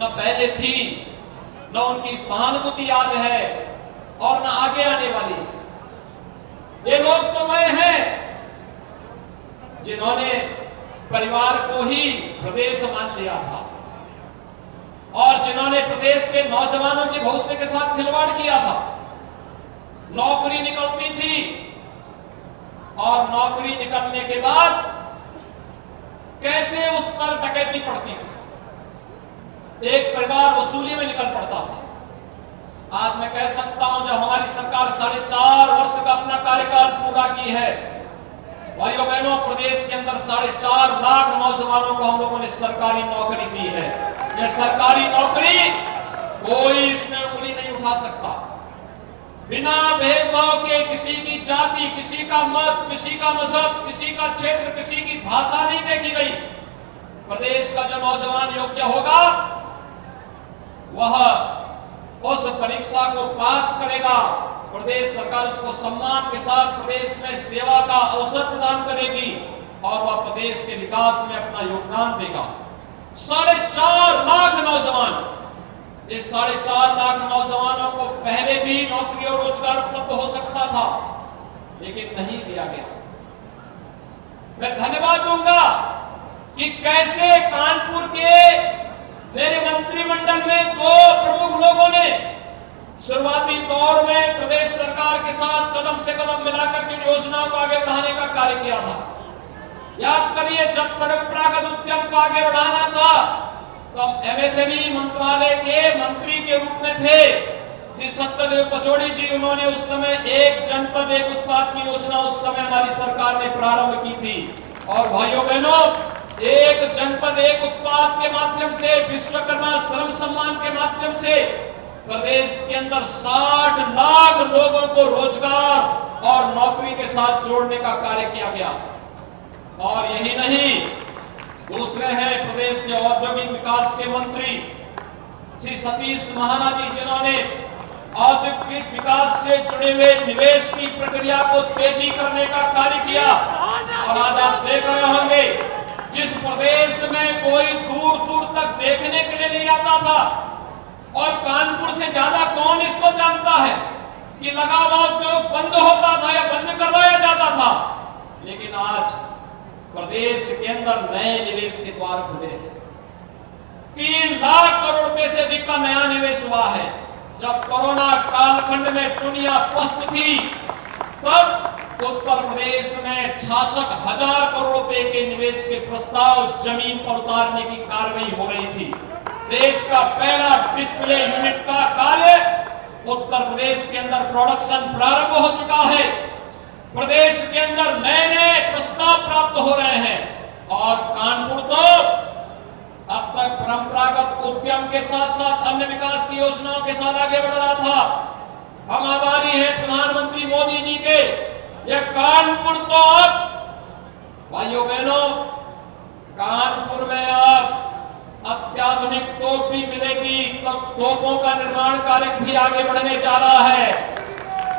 न पहले थी, न उनकी सहानुभूति याद है और न आगे आने वाली है। ये लोग तो वह हैं जिन्होंने परिवार को ही प्रदेश मान लिया था और जिन्होंने प्रदेश के नौजवानों के भविष्य के साथ खिलवाड़ किया था। नौकरी निकलती थी और नौकरी निकलने के बाद कैसे उस पर डकैती पड़ती थी, एक परिवार वसूली में निकल पड़ता था। आज मैं कह सकता हूं, जब हमारी सरकार 4.5 वर्ष का अपना कार्यकाल पूरा की है, भाइयों बहनों, प्रदेश के अंदर 4.5 लाख नौजवानों को हम लोगों ने सरकारी नौकरी दी है। यह सरकारी नौकरी कोई इसमें उंगली नहीं उठा सकता, बिना भेदभाव के। किसी की जाति, किसी का मत, किसी का मजहब, किसी का क्षेत्र, किसी की भाषा नहीं देखी गई। प्रदेश का जो नौजवान योग्य होगा वह उस परीक्षा को पास करेगा, प्रदेश सरकार उसको सम्मान के साथ प्रदेश में सेवा का अवसर प्रदान करेगी और वह प्रदेश के विकास में अपना योगदान देगा। 4.5 लाख नौजवान, इस 4.5 लाख नौजवानों को पहले भी नौकरी और रोजगार उपलब्ध हो सकता था, लेकिन नहीं दिया गया। मैं धन्यवाद दूंगा कि कैसे कानपुर के मेरे मंत्रिमंडल में 2 प्रमुख लोगों ने शुरुआती दौर में प्रदेश सरकार के साथ कदम से कदम मिलाकर के योजनाओं को आगे बढ़ाने का कार्य किया था। याद करिए, जब परंपरागत उद्यम को आगे बढ़ाना था तब एमएसएमई मंत्रालय के मंत्री के रूप में थे श्री सत्यदेव पचौड़ी जी। उन्होंने उस समय एक जनपद एक उत्पाद की योजना उस समय हमारी सरकार ने प्रारंभ की थी। और भाइयों बहनों, एक जनपद एक उत्पाद के माध्यम से, विश्वकर्मा श्रम सम्मान के माध्यम से प्रदेश के अंदर 60 लाख लोगों को रोजगार और नौकरी के साथ जोड़ने का कार्य किया गया। और यही नहीं, दूसरे हैं प्रदेश के औद्योगिक विकास के मंत्री श्री सतीश महाना जी, जिन्होंने औद्योगिक विकास से जुड़े हुए निवेश की प्रक्रिया को तेजी करने का कार्य किया। और आज आप देख रहे होंगे, जिस प्रदेश में कोई दूर दूर तक देखने के लिए नहीं आता था, और कानपुर से ज्यादा कौन इसको जानता है कि लगा हुआ उद्योग बंद होता था या बंद करवाया जाता था, लेकिन आज प्रदेश के अंदर नए निवेश के द्वार खुले हैं। 3 लाख करोड़ रुपए से अधिक का नया निवेश हुआ है। जब कोरोना कालखंड में दुनिया पस्त थी, तब उत्तर प्रदेश में 66,000 करोड़ रुपए के निवेश के प्रस्ताव जमीन पर उतारने की कार्रवाई हो रही थी। देश का पहला डिस्प्ले यूनिट का कार्य उत्तर प्रदेश के अंदर प्रोडक्शन प्रारंभ हो चुका है। प्रदेश के अंदर नए नए प्रस्ताव प्राप्त हो रहे हैं और कानपुर तो अब तक परंपरागत उद्यम के साथ साथ अन्य विकास की योजनाओं के साथ आगे बढ़ रहा था। हम आभारी हैं प्रधानमंत्री मोदी जी के। यह कानपुर तो अब, भाइयों बहनों, कानपुर में अब अत्याधुनिक तोप भी मिलेगी, तो तोपों का निर्माण कार्य भी आगे बढ़ने जा रहा है।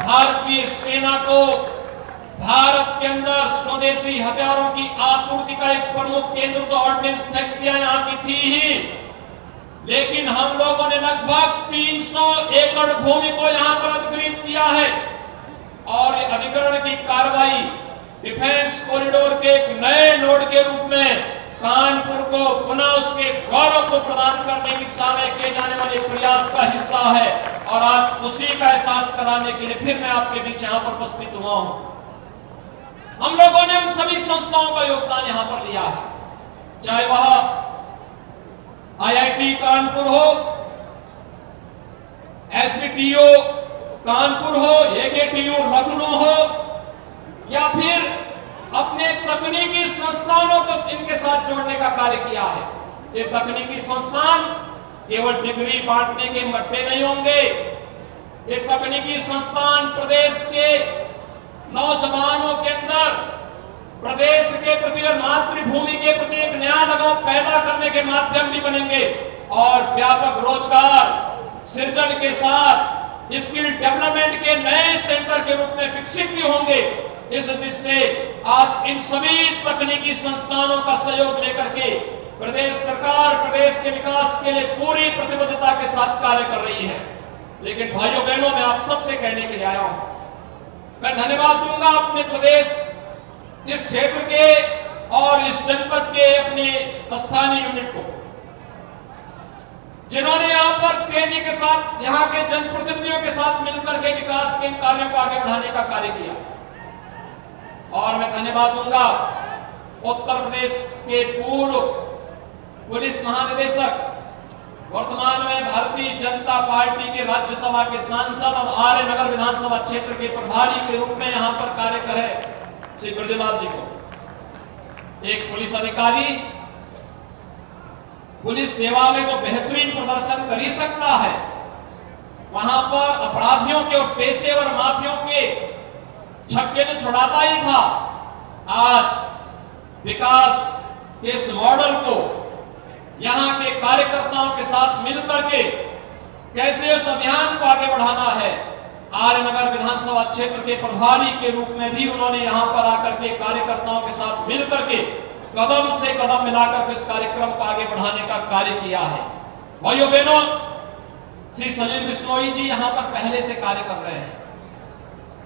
भारतीय सेना को भारत के अंदर स्वदेशी हथियारों की आपूर्ति का एक प्रमुख केंद्र तो ऑर्डिनेंस फैक्ट्रियां यहां की थी ही, लेकिन हम लोगों ने लगभग 300 एकड़ भूमि को यहां पर अधिग्रहित किया है और अधिग्रहण की कार्रवाई डिफेंस कॉरिडोर के एक नए नोड के रूप में कानपुर को पुनः उसके गौरव को प्रदान करने की दिशा में किए जाने वाले प्रयास का हिस्सा है। और आज उसी का एहसास कराने के लिए फिर मैं आपके बीच यहां पर उपस्थित हुआ हूं। हम लोगों ने उन सभी संस्थाओं का योगदान यहां पर लिया है, चाहे वह आईआईटी कानपुर हो, एसबीटीओ कानपुर हो, एकेटीयू लखनऊ हो, या फिर अपने तकनीकी संस्थानों को इनके साथ जोड़ने का कार्य किया है। ये तकनीकी संस्थान केवल डिग्री बांटने के मट्टे नहीं होंगे। ये तकनीकी संस्थान प्रदेश के नौजवानों के अंदर प्रदेश के प्रति और मातृभूमि के प्रति एक नया लगाव पैदा करने के माध्यम भी बनेंगे और और व्यापक रोजगार सृजन के साथ स्किल डेवलपमेंट के नए सेंटर के रूप में विकसित भी होंगे। इस दृष्टि से आज इन सभी तकनीकी संस्थानों का सहयोग लेकर के प्रदेश सरकार प्रदेश के विकास के लिए पूरी प्रतिबद्धता के साथ कार्य कर रही है। लेकिन भाइयों बहनों, मैं आप सबसे कहने के लिए आया हूं, मैं धन्यवाद दूंगा अपने प्रदेश, इस क्षेत्र के और इस जनपद के अपने स्थानीय यूनिट को, जिन्होंने यहां पर तेजी के साथ यहां के जनप्रतिनिधियों के साथ मिलकर के विकास के इन कार्यों को आगे बढ़ाने का कार्य किया। और मैं धन्यवाद दूंगा उत्तर प्रदेश के पूर्व पुलिस महानिदेशक, वर्तमान में भारतीय जनता पार्टी के राज्यसभा के सांसद और आर्य नगर विधानसभा क्षेत्र के प्रभारी के रूप में यहां पर कार्य कर रहे श्री ब्रजलाल जी को। एक पुलिस अधिकारी पुलिस सेवा में तो बेहतरीन प्रदर्शन कर ही सकता है, वहां पर अपराधियों के और पेशेवर माफियों के छक्के तो छुड़ाता ही था। आज विकास के इस मॉडल को यहां के कार्यकर्ताओं के साथ मिलकर के कैसे उस अभियान को आगे बढ़ाना है, आर्यनगर विधानसभा क्षेत्र के प्रभारी के रूप में भी उन्होंने यहां पर आकर के कार्यकर्ताओं के साथ मिलकर के कदम से कदम मिलाकर के इस कार्यक्रम को आगे बढ़ाने का कार्य किया है। भाइयों बहनों, श्री सलील बिश्नोई जी यहां पर पहले से कार्य कर रहे हैं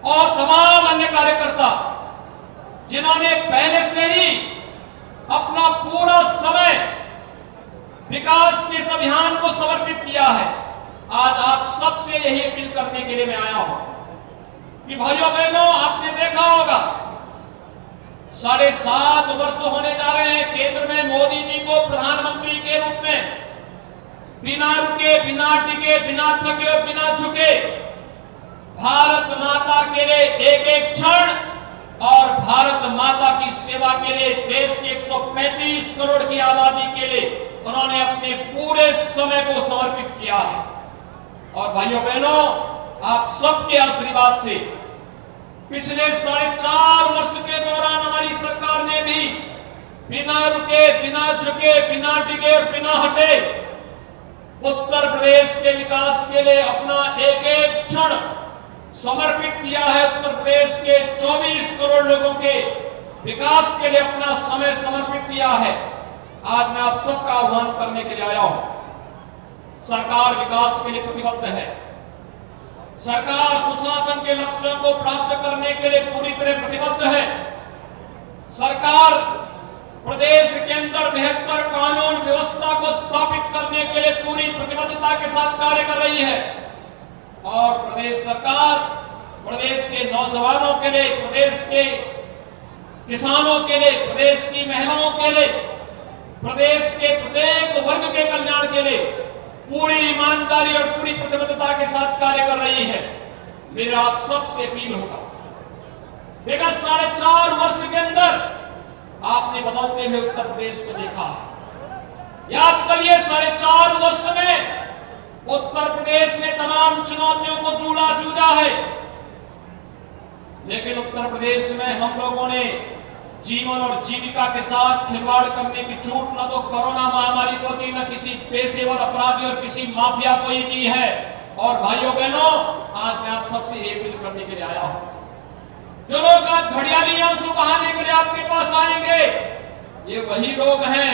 और तमाम अन्य कार्यकर्ता जिन्होंने पहले से ही अपना पूरा समय विकास के इस अभियान को समर्पित किया है। आज आप सबसे यही अपील करने के लिए मैं आया हूं कि भाइयों बहनों, आपने देखा होगा 7.5 वर्ष होने जा रहे हैं केंद्र में मोदी जी को प्रधानमंत्री के रूप में, बिना रुके, बिना टिके, बिना थके और बिना झुके भारत माता के लिए एक एक क्षण और भारत माता की सेवा के लिए देश की 135 करोड़ की आबादी के लिए उन्होंने अपने पूरे समय को समर्पित किया है। और भाइयों बहनों, आप सबके आशीर्वाद से पिछले 4.5 वर्ष के दौरान हमारी सरकार ने भी बिना रुके, बिना झुके, बिना टिके और बिना हटे उत्तर प्रदेश के विकास के लिए अपना एक एक क्षण समर्पित किया है। उत्तर प्रदेश के 24 करोड़ लोगों के विकास के लिए अपना समय समर्पित किया है। आज मैं आप सबका आह्वान करने के लिए आया हूं। सरकार विकास के लिए प्रतिबद्ध है। सरकार सुशासन के लक्ष्यों को प्राप्त करने के लिए पूरी तरह प्रतिबद्ध है। सरकार प्रदेश के अंदर बेहतर कानून व्यवस्था को स्थापित करने के लिए पूरी प्रतिबद्धता के साथ कार्य कर रही है। और प्रदेश सरकार प्रदेश के नौजवानों के लिए, प्रदेश के किसानों के लिए, प्रदेश की महिलाओं के लिए, प्रदेश के प्रत्येक वर्ग के कल्याण के लिए पूरी ईमानदारी और पूरी प्रतिबद्धता के साथ कार्य कर रही है। मेरा आप सबसे अपील होगा, विगत 4.5 वर्ष के अंदर आपने बदलते हुए उत्तर प्रदेश को देखा है। याद करिए, 4.5 वर्ष में उत्तर प्रदेश ने तमाम चुनौतियों को जूझा है, लेकिन उत्तर प्रदेश में हम लोगों ने जीवन और जीविका के साथ खिलवाड़ करने की छूट न तो कोरोना महामारी को दी, न किसी पेशेवर अपराधी और किसी माफिया को ही दी है। और भाइयों बहनों, आज मैं आप सबसे ये अपील करने के लिए आया हूं, जो लोग आज घड़ियाली आंसू बहाने के लिए आपके पास आएंगे, ये वही लोग हैं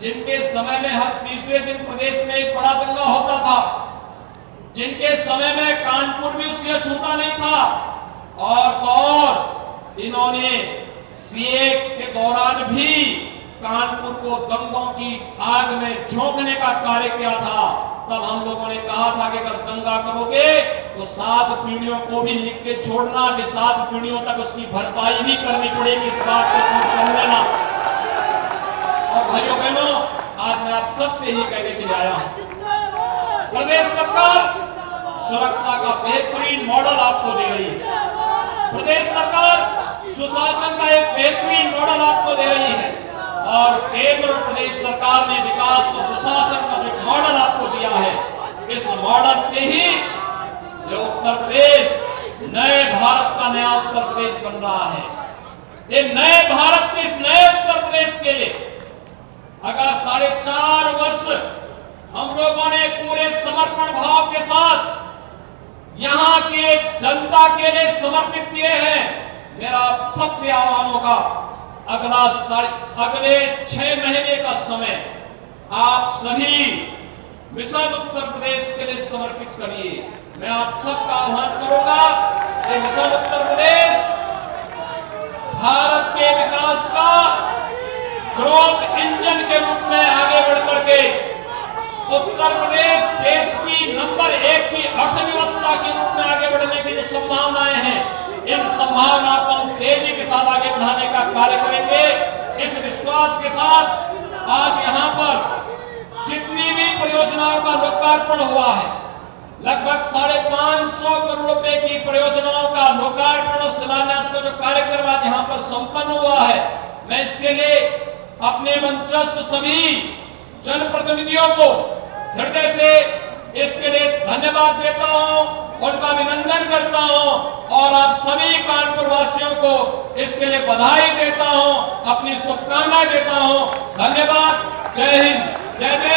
जिनके समय में हर तीसरे दिन प्रदेश में एक बड़ा दंगा होता था, जिनके समय में कानपुर भी उससे छूटा नहीं था। और इन्होंने सीए के दौरान भी कानपुर को दंगों की आग में झोंकने का कार्य किया था। तब हम लोगों ने कहा था कि अगर दंगा करोगे तो 7 पीढ़ियों को भी लिख के छोड़ना कि 7 पीढ़ियों तक उसकी भरपाई भी करनी पड़ेगी, इस बात को कर लेना। और भाइयों बहनों, आज मैं आप सबसे ही कहने के लिए आया हूं, प्रदेश सरकार सुरक्षा का बेहतरीन मॉडल आपको दे रही है। प्रदेश सरकार सुशासन का एक बेहतरीन मॉडल आपको दे रही है। और केंद्र और प्रदेश सरकार ने विकास और सुशासन का जो मॉडल आपको दिया है, इस मॉडल से ही ये उत्तर प्रदेश नए भारत का नया उत्तर प्रदेश बन रहा है। ये नए भारत के, इस नए उत्तर प्रदेश के लिए अगर 4.5 वर्ष हम लोगों ने पूरे समर्पण भाव के साथ यहां के जनता के लिए समर्पित किए हैं। मेरा सबसे आह्वान होगा, अगले 6 महीने का समय आप सभी मिशन उत्तर प्रदेश के लिए समर्पित करिए। मैं आप सबका आह्वान करूंगा कि मिशन उत्तर प्रदेश भारत के विकास का ग्रोथ इंजन के रूप में आगे बढ़कर के उत्तर प्रदेश देश की नंबर 1 की अर्थव्यवस्था के रूप में आगे बढ़ने की जो संभावनाएं हैं, इन संभावनाओं को हम तेजी के साथ आगे बढ़ाने का कार्य करेंगे। इस विश्वास के साथ आज यहां पर जितनी भी परियोजनाओं का लोकार्पण हुआ है, लगभग 550 करोड़ रुपए की परियोजनाओं का लोकार्पण और शिलान्यास का जो कार्यक्रम आज यहां पर संपन्न हुआ है, मैं इसके लिए अपने मंचस्थ सभी जनप्रतिनिधियों को हृदय से इसके लिए धन्यवाद देता हूं, उनका अभिनंदन करता हूं और आप सभी कानपुर वासियों को इसके लिए बधाई देता हूं, अपनी शुभकामनाएं देता हूं। धन्यवाद। जय हिंद, जय जय